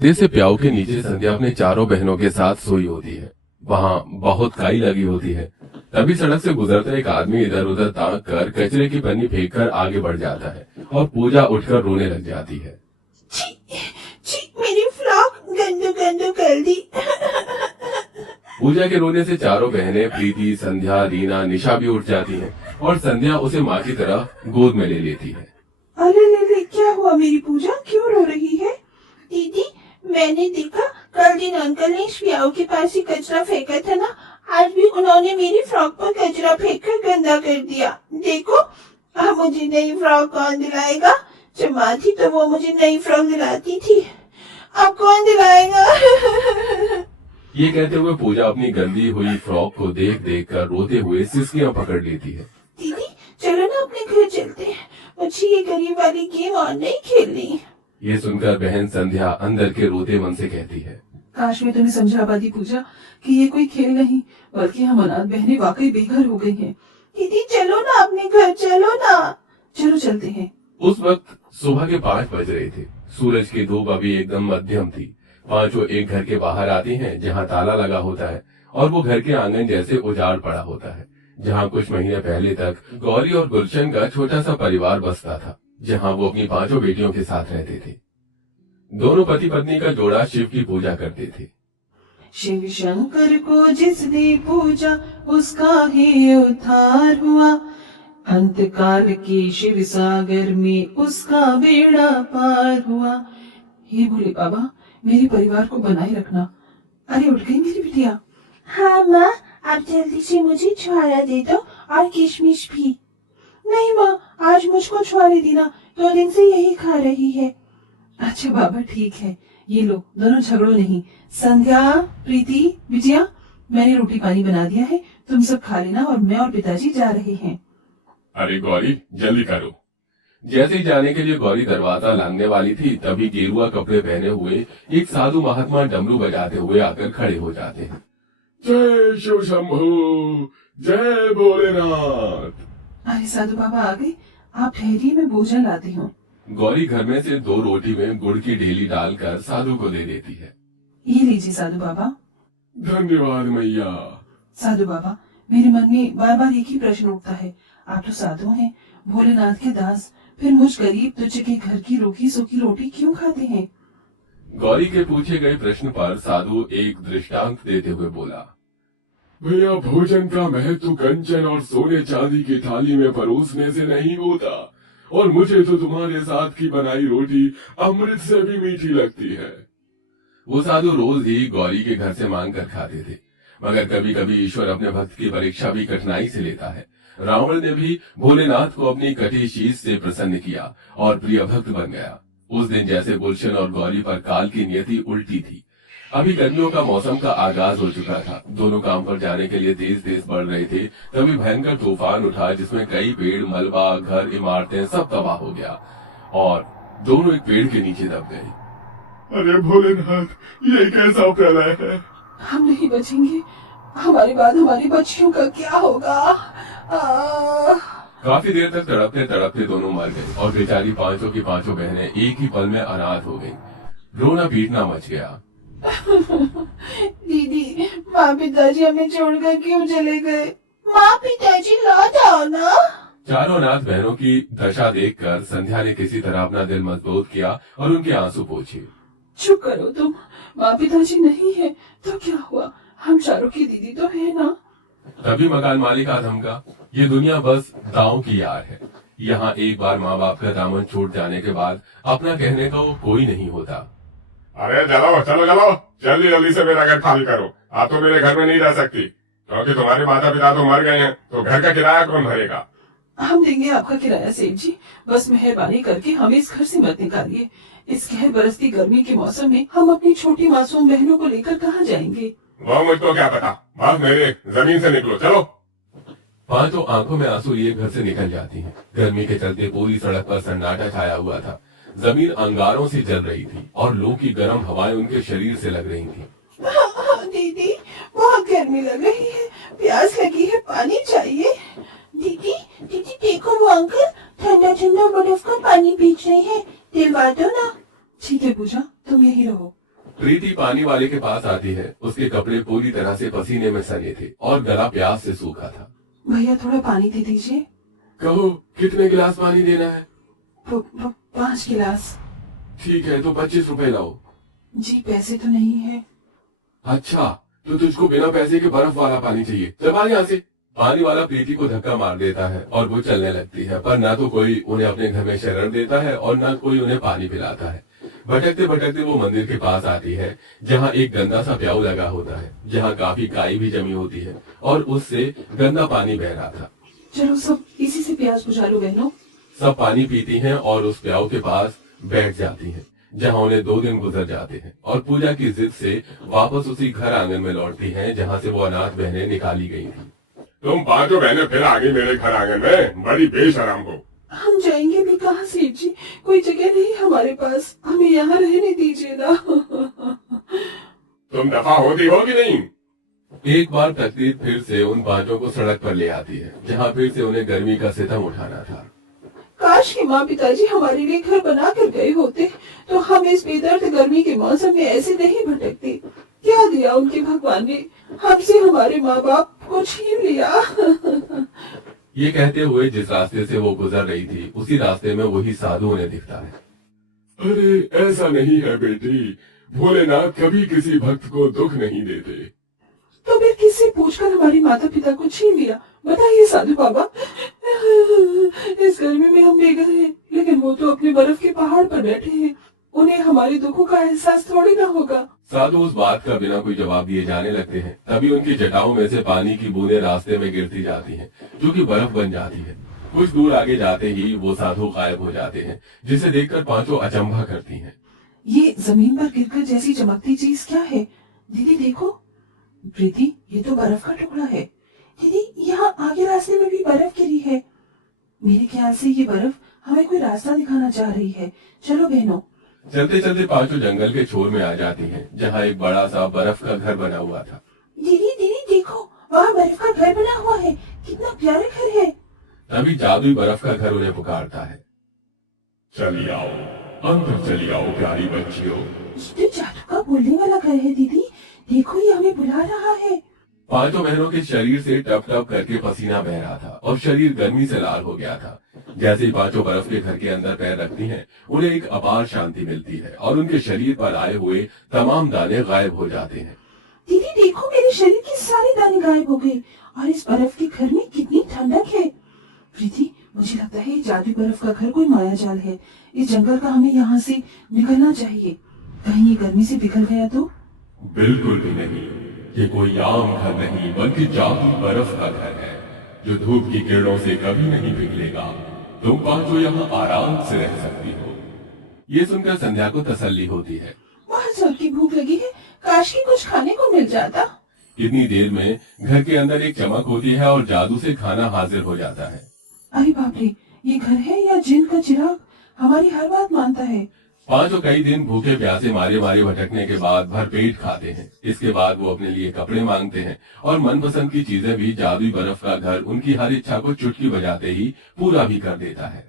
पर्दे से प्याऊ के नीचे संध्या अपने चारों बहनों के साथ सोई होती है। वहां बहुत काई लगी होती है। तभी सड़क से गुजरता एक आदमी इधर उधर ताक कर कचरे की पन्नी फेंक कर आगे बढ़ जाता है और पूजा उठकर रोने लग जाती है। छी, छी, मेरी फ्रॉक गंदू गंदू कर दी। पूजा के रोने से चारों बहनें प्रीति, संध्या, रीना, निशा भी उठ जाती हैं और संध्या उसे माँ की तरह गोद में ले लेती है। अरे ले, क्या हुआ मेरी पूजा, क्यों रो रही है? दीदी, मैंने देखा कल दिन अंकल ने प्याऊ के पास ही कचरा फेंका था ना, आज भी उन्होंने मेरी फ्रॉक पर कचरा फेंक कर गंदा कर दिया। देखो, अब मुझे नई फ्रॉक कौन दिलाएगा? जब माँ थी तो वो मुझे नई फ्रॉक दिलाती थी, अब कौन दिलाएगा? ये कहते हुए पूजा अपनी गंदी हुई फ्रॉक को देख देख कर रोते हुए सिसकियां पकड़ लेती है। दीदी, चलो ना अपने घर चलते हैं, मुझे ये गरीब वाली गेम और नहीं खेलनी। ये सुनकर बहन संध्या अंदर के रोते मन से कहती है, काश मैं तुम्हें समझा पाती पूजा कि ये कोई खेल नहीं बल्कि हम अनाथ बहनें वाकई बेघर हो गई हैं। दीदी चलो ना अपने घर, चलो ना। चलो चलते हैं। उस वक्त सुबह के 5 बज रहे थे। सूरज की धूप अभी एकदम मध्यम थी। पांचों एक घर के बाहर आते हैं जहाँ ताला लगा होता है और वो घर के आंगन जैसे उजाड़ पड़ा होता है, जहाँ कुछ महीने पहले तक गौरी और गुलशन का छोटा सा परिवार बसता था, जहाँ वो अपनी 5 बेटियों के साथ रहते थे। दोनों पति पत्नी का जोड़ा शिव की पूजा करते थे। शिव शंकर को जिसने पूजा उसका ही उद्धार हुआ, अंत काल के शिव सागर में उसका बेड़ा पार हुआ। हे भोले बाबा, मेरे परिवार को बनाए रखना। अरे उठ गई मेरी बिटिया? हाँ माँ, आप जल्दी से मुझे छुआरा दे दो और किशमिश भी। नहीं माँ, आज मुझको छुआरे देना, 2 दिन से यही खा रही है। अच्छा बाबा ठीक है, ये लो, दोनों झगड़ो नहीं। संध्या, प्रीति, विजया, मैंने रोटी पानी बना दिया है, तुम सब खा लेना और मैं और पिताजी जा रहे हैं। अरे गौरी जल्दी करो। जैसे ही जाने के लिए गौरी दरवाजा लांघने वाली थी तभी गेरुआ कपड़े पहने हुए एक साधु महात्मा डमरू बजाते हुए आकर खड़े हो जाते हैं। जय शिव शंभू, जय भोलेनाथ। अरे साधु बाबा आ गए, आप ठहरिए, मैं भोजन लाती हूँ। गौरी घर में से 2 रोटी में गुड़ की ढेली डालकर साधु को दे देती है। ये लीजिए साधु बाबा। धन्यवाद मैया। साधु बाबा, मेरे मन में बार बार एक ही प्रश्न उठता है, आप तो साधु हैं, भोलेनाथ के दास, फिर मुझ गरीब तुच्छ के घर की रूखी सूखी रोटी क्यों खाते हैं? गौरी के पूछे गए प्रश्न पर साधु एक दृष्टांत देते हुए बोला, भैया भोजन का महत्व कंचन और सोने चांदी की थाली में परोसने से नहीं होता, और मुझे तो तुम्हारे साथ की बनाई रोटी अमृत से भी मीठी लगती है। वो साधु रोज ही गौरी के घर से मांग कर खाते थे, मगर कभी कभी ईश्वर अपने भक्त की परीक्षा भी कठिनाई से लेता है। रावण ने भी भोलेनाथ को अपनी कटी शीश से प्रसन्न किया और प्रिय भक्त बन गया। उस दिन जैसे गुलशन और गौरी पर काल की नियति उल्टी थी। अभी गर्मियों का मौसम का आगाज हो चुका था। दोनों काम पर जाने के लिए तेज तेज बढ़ रहे थे, तभी भयंकर तूफान उठा जिसमें कई पेड़, मलबा, घर, इमारतें सब तबाह हो गया और दोनों एक पेड़ के नीचे दब गए। अरे भोलेनाथ, ये कैसा प्रलय है? हम नहीं बचेंगे, हमारे बाद हमारी बच्चियों का क्या होगा? काफी देर तक तड़पते तड़पते दोनों मर गए और बेचारी 5 की 5 बहनें एक ही पल में अनाथ हो गईं। रोना पीटना मच गया। दीदी, माँ पिताजी हमें छोड़कर क्यों चले गए? माँ पिताजी लौट आओ ना। चारों अनाथ बहनों की दशा देखकर संध्या ने किसी तरह अपना दिल मजबूत किया और उनके आंसू पोंछे। चुप करो तुम, माँ पिताजी नहीं है तो क्या हुआ, हम चारों की दीदी तो है ना। तभी मकान मालिक आ धमका, ये दुनिया बस दांव की यार है। यहाँ एक बार माँ बाप का दामन छूट जाने के बाद अपना कहने को कोई नहीं होता। अरे चलो चलो चलो, जल्दी जल्दी से मेरा घर खाली करो। आप तो मेरे घर में नहीं रह सकती, क्योंकि तुम्हारे माता पिता तो मर गए हैं, तो घर का किराया कौन भरेगा? हम देंगे आपका किराया सेठ जी, बस मेहरबानी करके हमें इस घर से मत निकालिए। इस कहर बरसती गर्मी के मौसम में हम अपनी छोटी मासूम बहनों को लेकर कहाँ जाएंगे? वो मुझको क्या पता, बस मेरे जमीन से निकलो, चलो। 5 आंखों में आंसू लिए घर से निकल जाती हैं। गर्मी के चलते पूरी सड़क पर सन्नाटा छाया हुआ था। जमीन अंगारों से जल रही थी और लू की गर्म हवाएं उनके शरीर से लग रही थी। दीदी, बहुत गर्मी लग रही है, प्यास लगी है, पानी चाहिए। दीदी दीदी देखो, वो अंकल ठंडा ठंडा बर्फ का पानी बेच रहे हैं, दिलवा दो ना। ठीक है पूजा, तुम यही रहो। प्रीति पानी वाले के पास आती है। उसके कपड़े पूरी तरह से पसीने में सने थे और गला प्यास से सूखा था। भैया थोड़ा पानी दे दीजिए। कहो कितने गिलास पानी देना है? 5 गिलास। ठीक है, तो 25 रुपए लाओ। जी पैसे तो नहीं है। अच्छा, तो तुझको बिना पैसे के बर्फ वाला पानी चाहिए। चल यहाँ से। पानी वाला प्रीति को धक्का मार देता है और वो चलने लगती है, पर ना तो कोई उन्हें अपने घर में शरण देता है और ना कोई उन्हें पानी पिलाता है। भटकते भटकते वो मंदिर के पास आती है, जहाँ एक गंदा सा प्याऊ लगा होता है, जहाँ काफी काई भी जमी होती है और उससे गंदा पानी बह रहा था। चलो सब इसी से प्यास बुझा लो बहनों। सब पानी पीती हैं और उस प्याऊ के पास बैठ जाती हैं, जहाँ उन्हें 2 दिन गुजर जाते हैं और पूजा की जिद से वापस उसी घर आंगन में लौटती हैं, जहाँ से वो अनाथ बहनें निकाली गई थी। तुम 5 बहनें फिर आ गई मेरे घर आंगन में, बड़ी बेशरम हो। हम जाएंगे भी कहाँ सेठ जी, कोई जगह नहीं हमारे पास, हमें यहाँ रहने दीजिए ना। तुम दफा होती हो कि नहीं? एक बार तकदीर फिर से उन 5 को सड़क पर ले आती है, जहाँ फिर से उन्हें गर्मी का सितम उठाना था। काश कि माँ पिताजी हमारे लिए घर बना कर गए होते, तो हम इस बेदर्द गर्मी के मौसम में ऐसे नहीं भटकते। क्या दिया उनके भगवान ने, हमसे हमारे माँ बाप को छीन लिया। ये कहते हुए जिस रास्ते से वो गुजर रही थी, उसी रास्ते में वही साधु उन्हें दिखता है। अरे ऐसा नहीं है बेटी, भोलेनाथ कभी किसी भक्त को दुख नहीं देते। तो फिर किससे पूछकर हमारे माता पिता को छीन लिया, बताइए साधु बाबा। इस गर्मी में हम बेघर हैं, लेकिन वो तो अपने बर्फ के पहाड़ पर बैठे हैं, उन्हें हमारे दुखों का एहसास थोड़ी ना होगा। साधु उस बात का बिना कोई जवाब दिए जाने लगते हैं। तभी उनकी जटाओं में से पानी की बूंदें रास्ते में गिरती जाती हैं, जो कि बर्फ बन जाती है। कुछ दूर आगे जाते ही वो साधु गायब हो जाते हैं, जिसे देखकर 5 अचंभा करती हैं। ये जमीन पर गिरकर जैसी चमकती चीज क्या है? दीदी देखो। प्रीति, ये तो बर्फ का टुकड़ा है। दीदी, यहाँ आगे रास्ते में भी बर्फ गिरी है। मेरे ख्याल से ये बर्फ हमें कोई रास्ता दिखाना चाह रही है। चलो बहनों। चलते चलते 5 जंगल के छोर में आ जाती हैं, जहाँ एक बड़ा सा बर्फ का घर बना हुआ था। दीदी दीदी देखो, वहाँ बर्फ का घर बना हुआ है, कितना प्यारा घर है। तभी जादुई बर्फ का घर उन्हें पुकारता है। चली आओ, अंदर चली आओ प्यारी बच्चियों। ये तो जादू का बोलने वाला घर है दीदी, देखो ये हमें बुला रहा है। 5 बहनों के शरीर से टप टप करके पसीना बह रहा था और शरीर गर्मी से लाल हो गया था। जैसे ही 5 बर्फ के घर के अंदर पैर रखती हैं, उन्हें एक अपार शांति मिलती है और उनके शरीर पर आए हुए तमाम दाने गायब हो जाते हैं। दीदी देखो, मेरे शरीर के सारे दाने गायब हो गए और इस बर्फ के घर में कितनी ठंडक है। प्रीति, मुझे लगता है ये जादू बर्फ का घर कोई माया जाल है। इस जंगल का हमें यहाँ से निकलना चाहिए, कहीं ये गर्मी से पिघल गया तो। बिल्कुल भी नहीं, ये कोई आम घर नहीं बल्कि जादुई बर्फ का घर है, जो धूप की किरणों से कभी नहीं पिघलेगा। तुम 5 यहाँ आराम से रह सकती हो। ये सुनकर संध्या को तसल्ली होती है। बहुत जोर की भूख लगी है, काश कि कुछ खाने को मिल जाता। इतनी देर में घर के अंदर एक चमक होती है और जादू से खाना हाजिर हो जाता है। अरे बाप रे, ये घर है या जिन का चिराग हमारी हर बात मानता है। 5 कई दिन भूखे प्यासे मारे मारे भटकने के बाद भरपेट खाते हैं। इसके बाद वो अपने लिए कपड़े मांगते हैं और मनपसंद की चीजें भी जादुई बर्फ का घर उनकी हर इच्छा को चुटकी बजाते ही पूरा भी कर देता है।